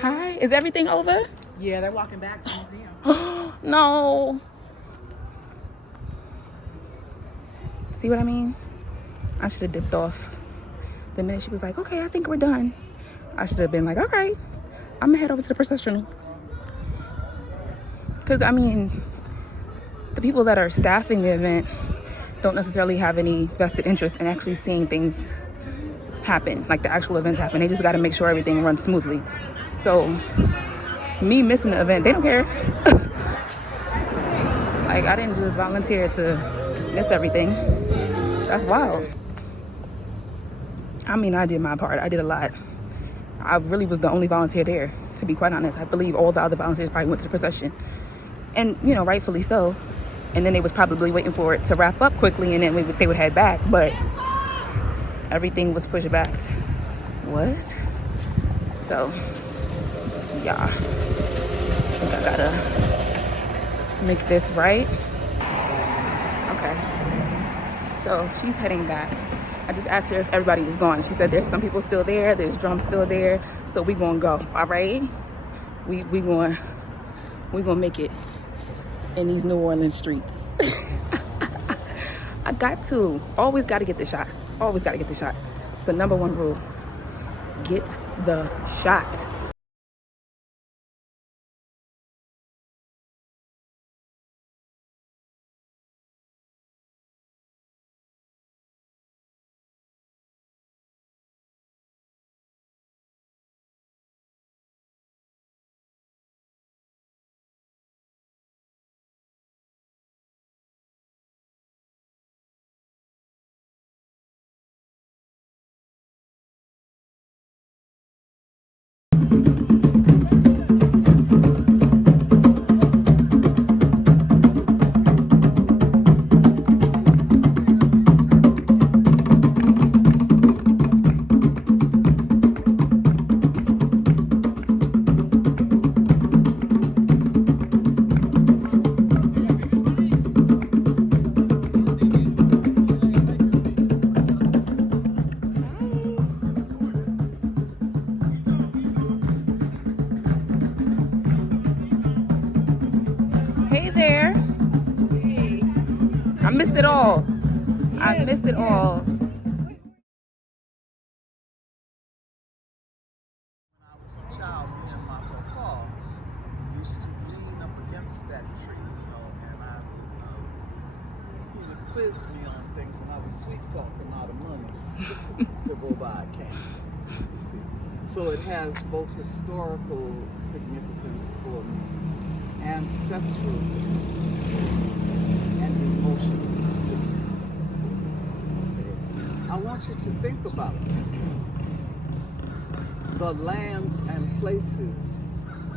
Hi. Is everything over? Yeah, they're walking back to the museum. No. See what I mean? I should have dipped off. The minute she was like, okay, I think we're done. I should have been like, all right, I'm gonna head over to the processional. Because, I mean, the people that are staffing the event don't necessarily have any vested interest in actually seeing things happen, like the actual events happen. They just got to make sure everything runs smoothly. So, me missing the event, they don't care. Like, I didn't just volunteer to miss everything. That's wild. I mean, I did my part. I did a lot. I really was the only volunteer there, to be quite honest. I believe all the other volunteers probably went to the procession. And, you know, rightfully so. And then they was probably waiting for it to wrap up quickly, and then they would head back. But everything was pushed back. What? So, yeah. I think I gotta make this right. Okay. So she's heading back. I just asked her if everybody was gone. She said there's some people still there. There's drums still there. So we gonna go. All right. We gonna make it in these New Orleans streets. I got to. Always got to get the shot. Always got to get the shot. It's the number one rule. Get the shot. Hey there. Hey. I missed it all. Yes, I missed it all. When I was a child, me and my papa used to lean up against that tree, and he would quiz me on things, and I was sweet talking out of money to go buy a candy. You see, so it has both historical significance for me, ancestral significance for me, and emotional significance for me. Okay? I want you to think about the lands and places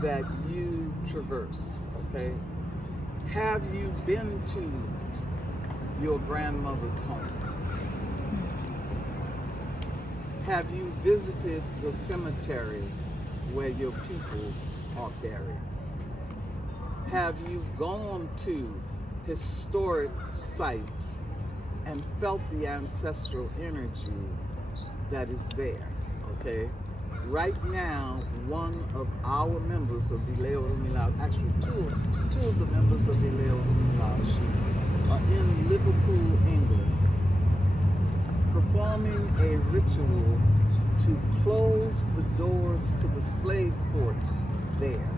that you traverse, okay? Have you been to your grandmother's home? Have you visited the cemetery where your people are buried? Have you gone to historic sites and felt the ancestral energy that is there, okay? Right now, one of our members of Vileo Rumilao, actually two of the members of Vileo Rumilao are in Liverpool, England, performing a ritual to close the doors to the slave port there.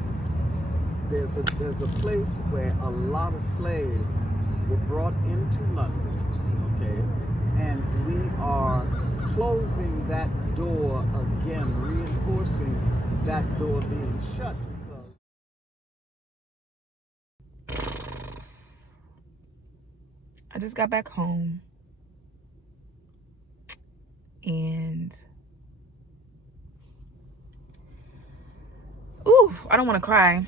There's a place where a lot of slaves were brought into London, okay? And we are closing that door again, reinforcing that door being shut. I just got back home. And ooh, I don't want to cry.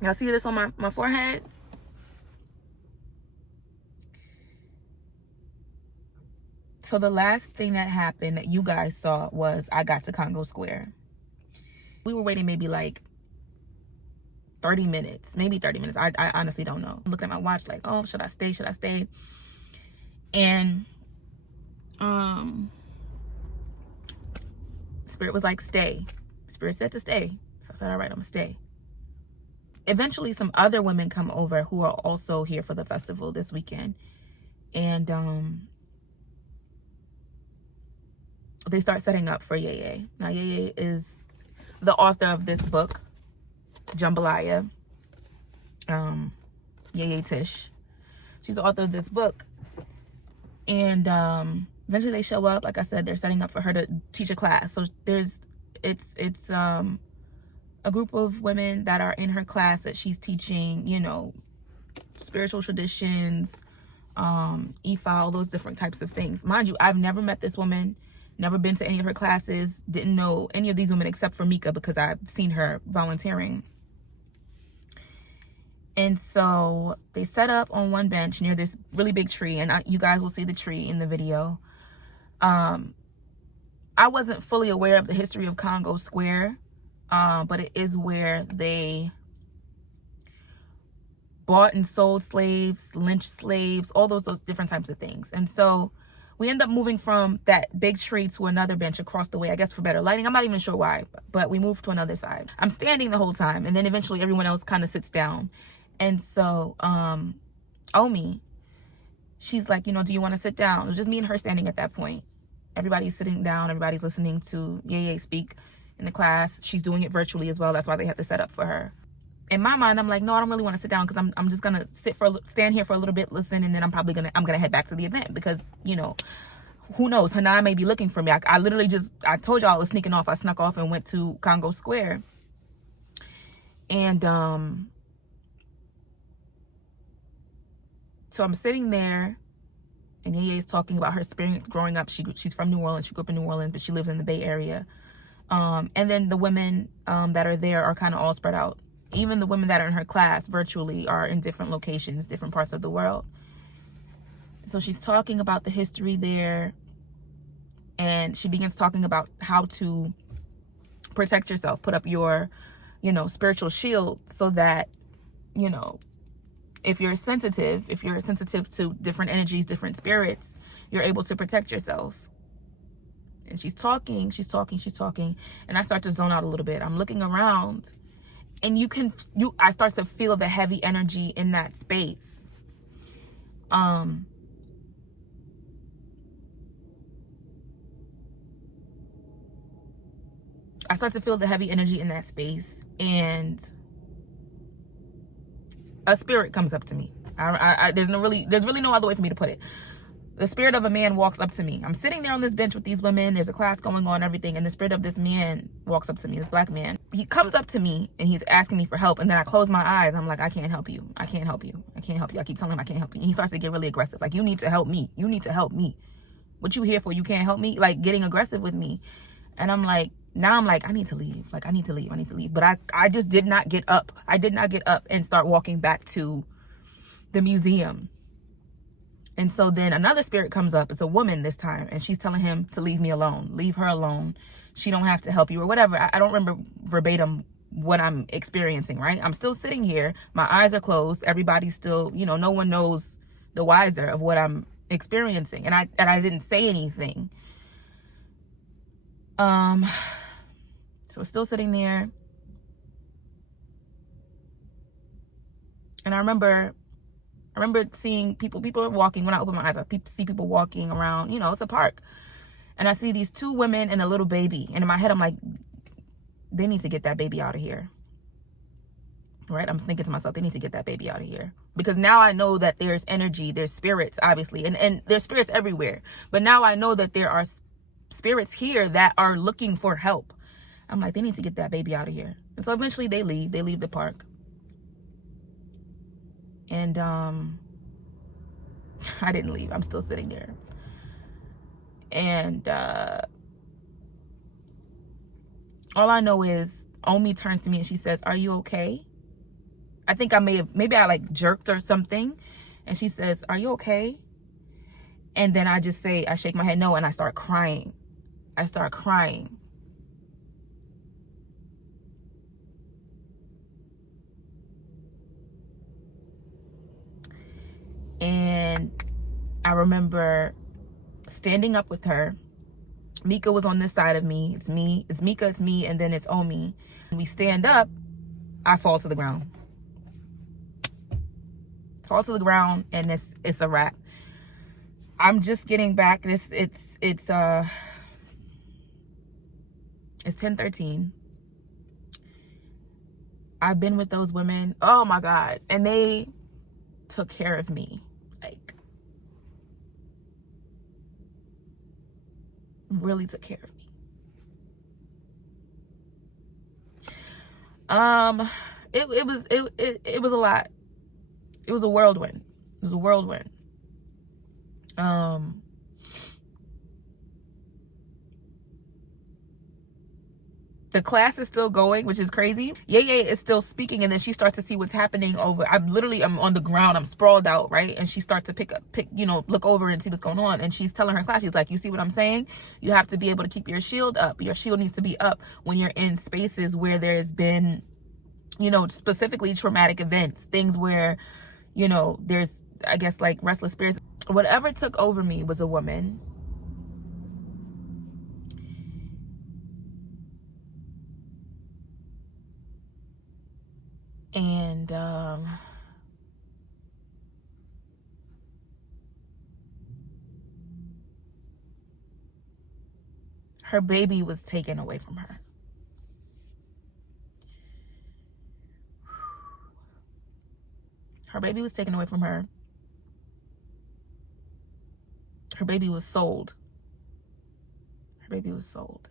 Y'all see this on my forehead? So the last thing that happened that you guys saw was I got to Congo Square. We were waiting maybe like 30 minutes, maybe 30 minutes. I honestly don't know. I'm looking at my watch like, oh, should I stay? Should I stay? And Spirit was like, stay. Spirit said to stay. So I said, all right, I'm gonna stay. Eventually, some other women come over who are also here for the festival this weekend. And they start setting up for Yeye. Now, Yeye is the author of this book, Jambalaya. Yeye Tish. She's the author of this book. And eventually they show up. Like I said, they're setting up for her to teach a class. So it's a group of women that are in her class that she's teaching, you know, spiritual traditions, Ifa, all those different types of things. Mind you, I've never met this woman, never been to any of her classes, didn't know any of these women except for Mika because I've seen her volunteering. And so they set up on one bench near this really big tree, and you guys will see the tree in the video. I wasn't fully aware of the history of Congo Square, but it is where they bought and sold slaves, lynched slaves, all those different types of things. And so we end up moving from that big tree to another bench across the way, I guess for better lighting. I'm not even sure why, but we moved to another side. I'm standing the whole time, and then eventually everyone else kind of sits down. And so Omi, she's like, you know, do you want to sit down? It was just me and her standing at that point. Everybody's sitting down. Everybody's listening to Yeye speak in the class. She's doing it virtually as well. That's why they had to set up for her. In my mind, I'm like, no, I don't really want to sit down because I'm just gonna stand here for a little bit, listen, and then I'm gonna head back to the event because, you know, who knows? Hanan may be looking for me. I literally I told y'all I was sneaking off. I snuck off and went to Congo Square. And so I'm sitting there, and Yeye is talking about her experience growing up. She's from New Orleans. She grew up in New Orleans, but she lives in the Bay Area. And then the women that are there are kind of all spread out. Even the women that are in her class virtually are in different locations, different parts of the world. So she's talking about the history there, and she begins talking about how to protect yourself, put up your, you know, spiritual shield so that, you know, if you're sensitive to different energies, different spirits, you're able to protect yourself. And she's talking, and I start to zone out a little bit. I'm looking around, and I start to feel the heavy energy in that space. I start to feel the heavy energy in that space, and a spirit comes up to me. There's really no other way for me to put it. The spirit of a man walks up to me. I'm sitting there on this bench with these women. There's a class going on, everything. And the spirit of this man walks up to me, this black man. He comes up to me and he's asking me for help. And then I close my eyes. I'm like, I can't help you. I can't help you. I can't help you. I keep telling him I can't help you. And he starts to get really aggressive. Like, you need to help me. You need to help me. What you here for? You can't help me? Like, getting aggressive with me. And I'm like, now I'm like, I need to leave. Like, I need to leave. But I just did not get up. I did not get up and start walking back to the museum. And so then another spirit comes up. It's a woman this time. And she's telling him to leave me alone. Leave her alone. She don't have to help you or whatever. I don't remember verbatim what I'm experiencing, right? I'm still sitting here. My eyes are closed. Everybody's still, you know, no one knows the wiser of what I'm experiencing. And I didn't say anything. So we're still sitting there. And I remember seeing people are walking. When I open my eyes, I see people walking around, you know, it's a park. And I see these two women and a little baby. And in my head, I'm like, they need to get that baby out of here. Right? I'm thinking to myself, they need to get that baby out of here. Because now I know that there's energy, there's spirits, obviously. And there's spirits everywhere. But now I know that there are spirits here that are looking for help. I'm like, they need to get that baby out of here. And so eventually they leave the park. And I didn't leave. I'm still sitting there. And all I know is Omi turns to me and she says, "Are you okay?" I think maybe I like jerked or something. And she says, "Are you okay?" And then I shake my head no, and I start crying. And I remember standing up with her Mika was on this side of me. It's me. It's Mika. It's me. And then it's Omi. When we stand up, I fall to the ground. Fall to the ground, and it's a wrap. I'm just getting back. It's 10:13. I've been with those women. Oh my God. And they took care of me. Like, really took care of me. It was a lot. It was a whirlwind. It was a whirlwind. The class is still going, which is crazy. Yeye is still speaking, and then she starts to see what's happening over. I'm on the ground. I'm sprawled out, right? And she starts to look over and see what's going on. And she's telling her class, she's like, you see what I'm saying? You have to be able to keep your shield up. Your shield needs to be up when you're in spaces where there's been, specifically traumatic events, things where, there's, I guess, like restless spirits. Whatever took over me was a woman. And her baby was taken away from her. Her baby was taken away from her. Her baby was sold. Her baby was sold.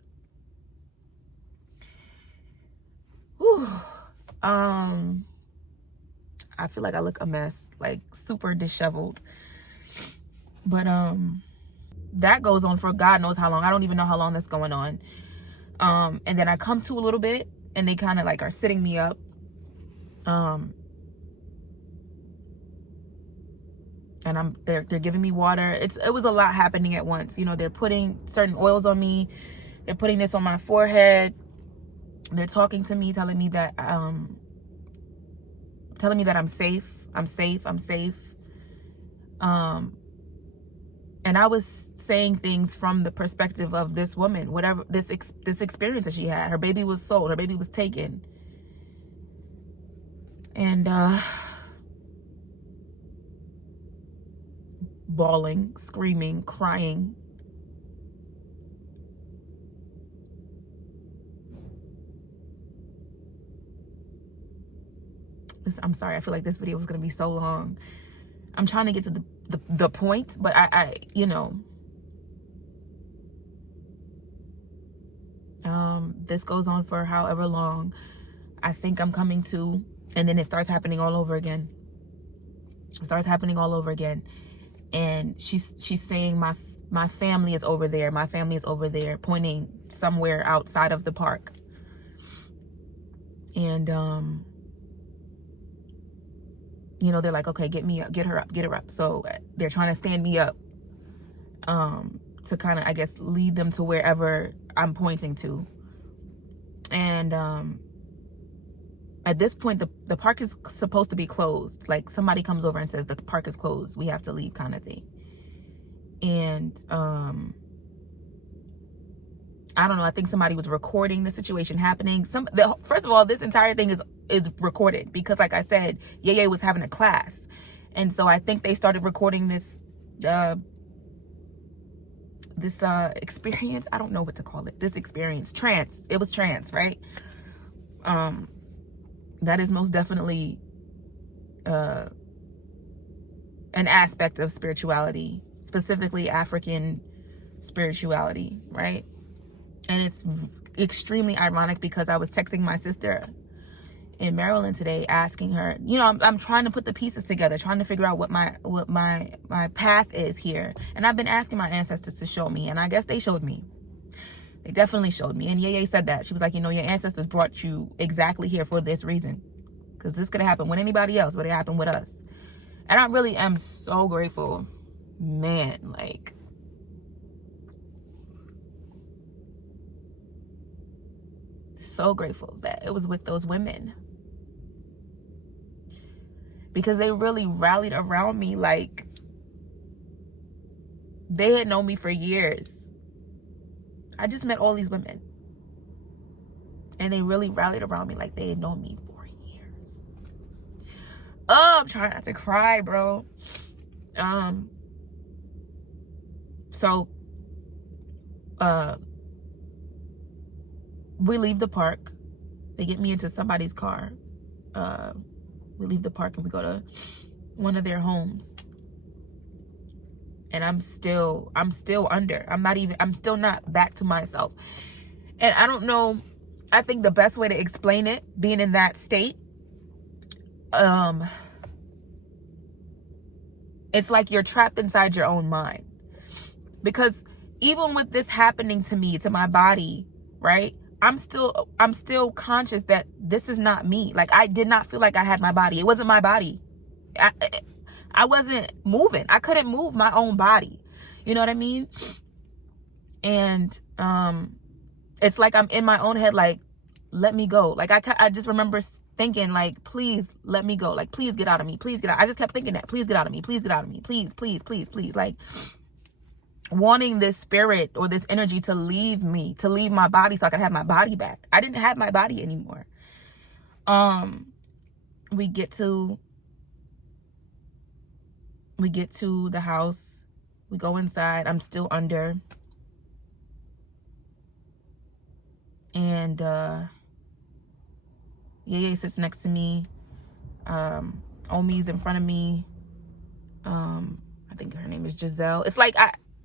Whew. I feel like I look a mess, like super disheveled. But that goes on for God knows how long. I don't even know how long that's going on. And then I come to a little bit, and they kind of like are sitting me up. And they're giving me water. It was a lot happening at once. They're putting certain oils on me. They're putting this on my forehead. They're talking to me, telling me that I'm safe. I'm safe. I'm safe. And I was saying things from the perspective of this woman, whatever this experience that she had. Her baby was sold. Her baby was taken. And bawling, screaming, crying. I'm sorry, I feel like this video was going to be so long. I'm trying to get to the point, but I this goes on for however long. I think I'm coming to, and then it starts happening all over again. It starts happening all over again. And she's saying my family is over there. My family is over there, pointing somewhere outside of the park. And they're like, okay, get her up. So they're trying to stand me up to kind of, I guess, lead them to wherever I'm pointing to. And at this point, the park is supposed to be closed. Like, somebody comes over and says the park is closed, we have to leave, kind of thing. And I don't know, I think somebody was recording the situation happening. First of all, this entire thing is recorded because, like I said, Yeye was having a class. And so I think they started recording this experience. I don't know what to call it. This experience. Trance. It was trance, right? That is most definitely an aspect of spirituality, specifically African spirituality, right? And it's extremely ironic because I was texting my sister in Maryland today, asking her, I'm trying to put the pieces together, trying to figure out what my path is here. And I've been asking my ancestors to show me, and I guess they showed me. They definitely showed me. And Yeye said that. She was like, your ancestors brought you exactly here for this reason. Because this could have happened with anybody else, but it happened with us. And I really am so grateful. Man, like, so grateful that it was with those women. Because they really rallied around me. Like, they had known me for years. I just met all these women. And they really rallied around me like they had known me for years. Oh, I'm trying not to cry, bro. So we leave the park. They get me into somebody's car. We leave the park and we go to one of their homes. And I'm still under. I'm still not back to myself. And I don't know, I think the best way to explain it, being in that state, it's like you're trapped inside your own mind. Because even with this happening to me, to my body, right? I'm still conscious that this is not me. Like, I did not feel like I had my body. It wasn't my body. I wasn't moving. I couldn't move my own body. You know what I mean? And it's like I'm in my own head, like, let me go. Like, I just remember thinking, like, please let me go. Like, please get out of me. Please get out. I just kept thinking that. Please get out of me. Please get out of me. Please, please, please, please. Like, wanting this spirit or this energy to leave me, to leave my body so I could have my body back. I didn't have my body anymore. We get to the house. We go inside. I'm still under. And Yeye sits next to me. Omi's in front of me. I think her name is Giselle. It's like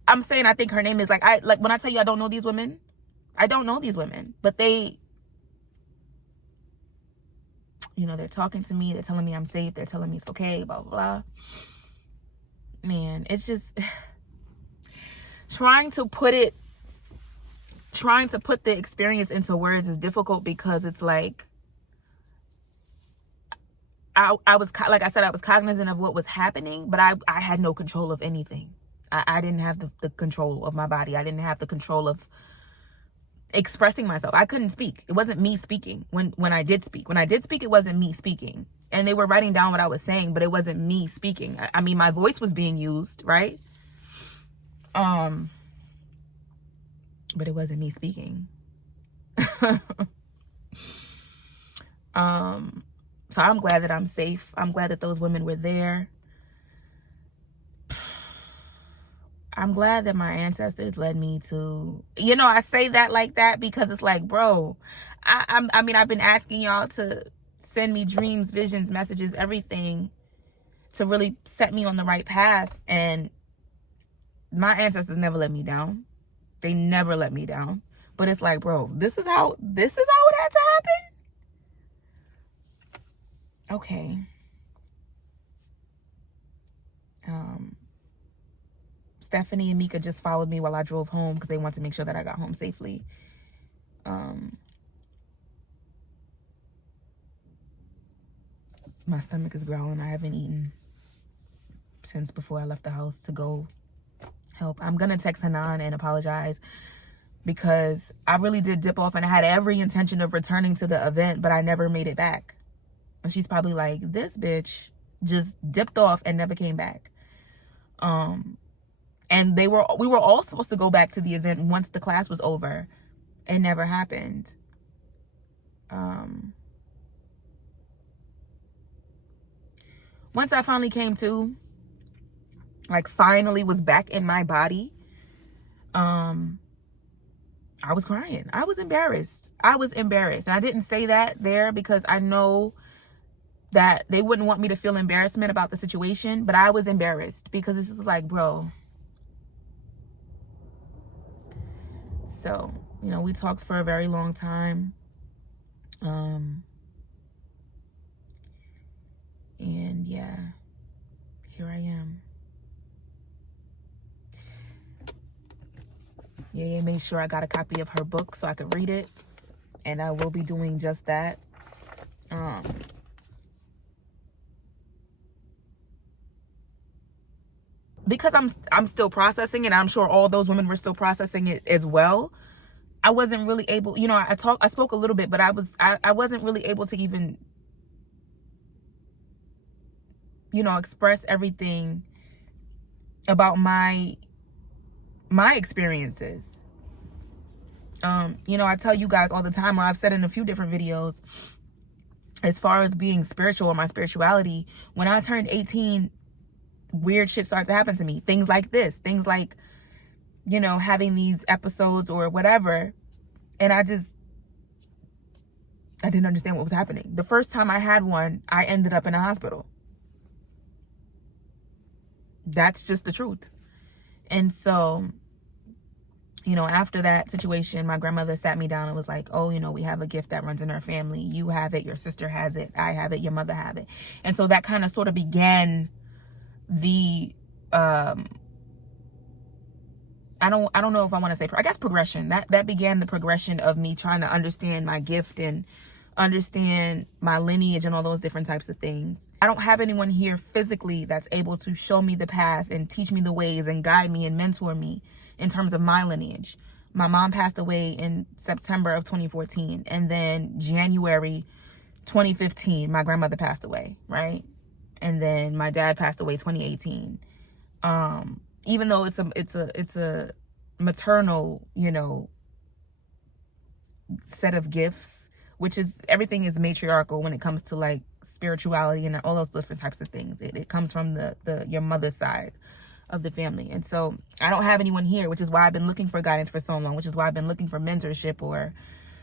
I'm saying I think her name is like when I tell you I don't know these women, I don't know these women. But they, you know, they're talking to me, they're telling me I'm safe, they're telling me it's okay, blah blah blah. Man, it's just trying to put the experience into words is difficult, because it's like I was, like I said, I was cognizant of what was happening, but I had no control of anything. I didn't have the control of my body. I didn't have the control of expressing myself. I couldn't speak. It wasn't me speaking when I did speak. When I did speak, it wasn't me speaking. And they were writing down what I was saying, but it wasn't me speaking. I mean, my voice was being used, right? But it wasn't me speaking. So I'm glad that I'm safe. I'm glad that those women were there. I'm glad that my ancestors led me to, you know, I say that like that because it's like, bro, I mean, I've been asking y'all to send me dreams, visions, messages, everything to really set me on the right path. And my ancestors never let me down. They never let me down. But it's like, bro, this is how it had to happen. Okay. Stephanie and Mika just followed me while I drove home because they wanted to make sure that I got home safely. My stomach is growling. I haven't eaten since before I left the house to go help. I'm gonna text Hanan and apologize because I really did dip off and I had every intention of returning to the event, but I never made it back. And she's probably like, this bitch just dipped off and never came back. And we were all supposed to go back to the event once the class was over. It never happened. Once I finally came to, like finally was back in my body, I was crying. I was embarrassed. And I didn't say that there because I know that they wouldn't want me to feel embarrassment about the situation, but I was embarrassed because this is like, bro. So, you know, we talked for a very long time. And yeah, here I am. Yeah, made sure I got a copy of her book so I could read it. And I will be doing just that. Because I'm still processing it, and I'm sure all those women were still processing it as well. I wasn't really able, you know, I spoke a little bit, but I wasn't really able to even, you know, express everything about my experiences. You know, I tell you guys all the time, or I've said in a few different videos, as far as being spiritual or my spirituality, when I turned 18, weird shit started to happen to me. Things like this, things like, you know, having these episodes or whatever. And I didn't understand what was happening. The first time I had one, I ended up in a hospital. That's just the truth. And so, you know, after that situation, my grandmother sat me down and was like, oh, you know, we have a gift that runs in our family. You have it, your sister has it, I have it, your mother have it. And so that kind of sort of began the I don't know if I want to say, I guess, progression. That began the progression of me trying to understand my gift and understand my lineage and all those different types of things. I don't have anyone here physically that's able to show me the path and teach me the ways and guide me and mentor me in terms of my lineage. My mom passed away in September of 2014, and then January 2015, my grandmother passed away, right? And then my dad passed away 2018. Even though it's a maternal, you know, set of gifts, which is, everything is matriarchal when it comes to like spirituality and all those different types of things. It comes from your mother's side of the family. And so I don't have anyone here, which is why I've been looking for guidance for so long, which is why I've been looking for mentorship or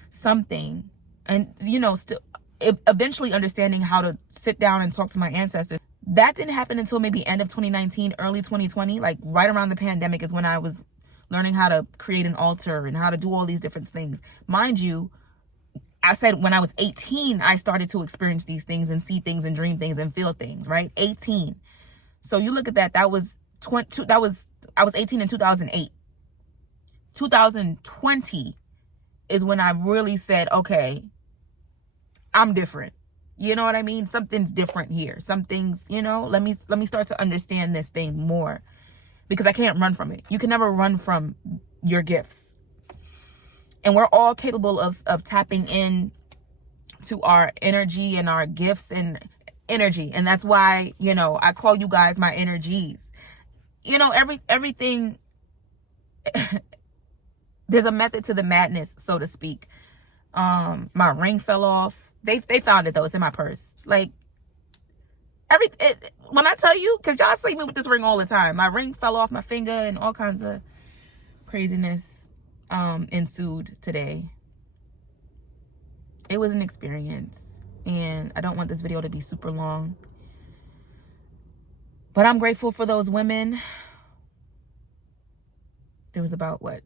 something. And, you know, still eventually understanding how to sit down and talk to my ancestors. That didn't happen until maybe end of 2019, early 2020, like right around the pandemic is when I was learning how to create an altar and how to do all these different things. Mind you, I said when I was 18, I started to experience these things and see things and dream things and feel things, right? 18. So you look at that, I was 18 in 2008. 2020 is when I really said, okay, I'm different. You know what I mean? Something's different here. Something's, you know, let me start to understand this thing more, because I can't run from it. You can never run from your gifts. And we're all capable of tapping in to our energy and our gifts and energy. And that's why, you know, I call you guys my energies. You know, everything, there's a method to the madness, so to speak. My ring fell off. They found it though. It's in my purse. Like when I tell you, because y'all see me with this ring all the time, my ring fell off my finger and all kinds of craziness ensued today. It was an experience, and I don't want this video to be super long, but I'm grateful for those women. There was about, what,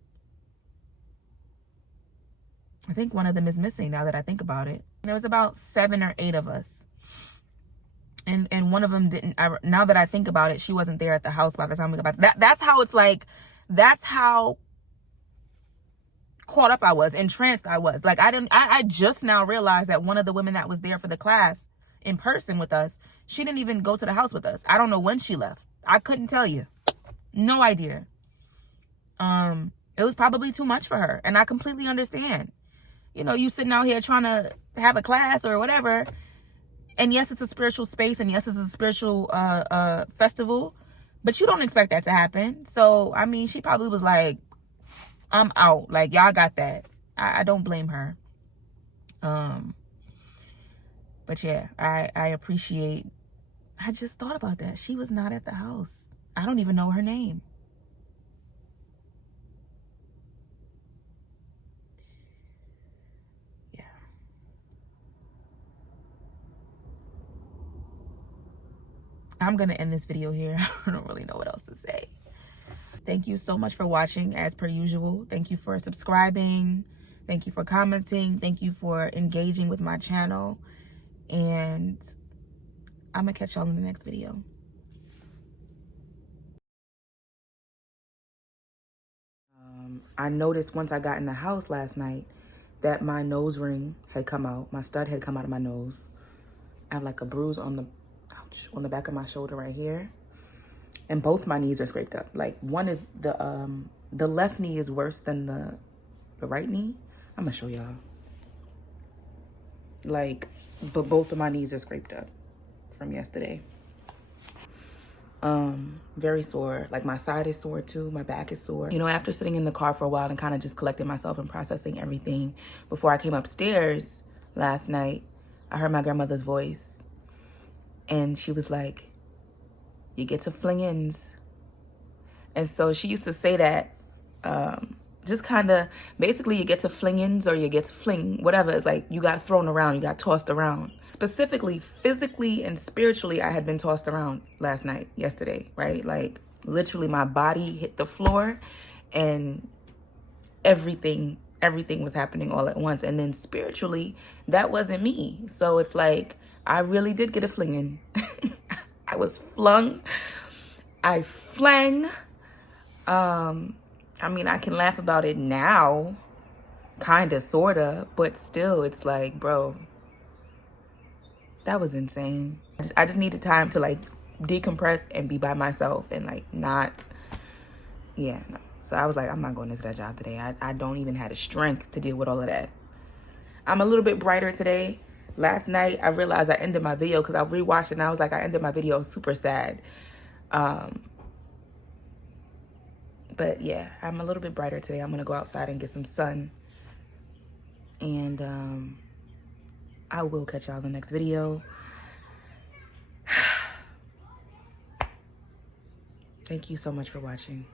I think one of them is missing now that I think about it. There was about 7 or 8 of us. And one of them didn't, now that I think about it, she wasn't there at the house by the time we got back. That's how it's like, that's how caught up I was, entranced I was. Like I just now realized that one of the women that was there for the class in person with us, she didn't even go to the house with us. I don't know when she left. I couldn't tell you. No idea. It was probably too much for her. And I completely understand. You know, you sitting out here trying to have a class or whatever. And yes, it's a spiritual space. And yes, it's a spiritual festival. But you don't expect that to happen. So, I mean, she probably was like, I'm out. Like, y'all got that. I don't blame her. But yeah, I appreciate. I just thought about that. She was not at the house. I don't even know her name. I'm going to end this video here. I don't really know what else to say. Thank you so much for watching, as per usual. Thank you for subscribing. Thank you for commenting. Thank you for engaging with my channel. And I'm going to catch y'all in the next video. I noticed once I got in the house last night that my nose ring had come out. My stud had come out of my nose. I have like a bruise on the back of my shoulder right here, and both my knees are scraped up. Like, one is the left knee is worse than the right knee. I'm gonna show y'all. Like, but both of my knees are scraped up from yesterday. Very sore. Like my side is sore too. My back is sore. You know, after sitting in the car for a while and kind of just collecting myself and processing everything, before I came upstairs last night, I heard my grandmother's voice. And she was like, you get to fling-ins. And so she used to say that, just kind of, basically you get to fling-ins or you get to fling, whatever. It's like you got thrown around, you got tossed around. Specifically, physically and spiritually, I had been tossed around yesterday, right? Like literally my body hit the floor and everything was happening all at once. And then spiritually, that wasn't me. So it's like, I really did get a flinging. I was flung. I flang. I mean, I can laugh about it now, kind of, sort of, but still, it's like, bro, that was insane. I just needed time to like decompress and be by myself and like not, yeah, no. So I was like, I'm not going into that job today. I don't even have the strength to deal with all of that. I'm a little bit brighter today. Last night, I realized I ended my video because I rewatched it and I was like, I ended my video super sad. But yeah, I'm a little bit brighter today. I'm going to go outside and get some sun. And I will catch y'all in the next video. Thank you so much for watching.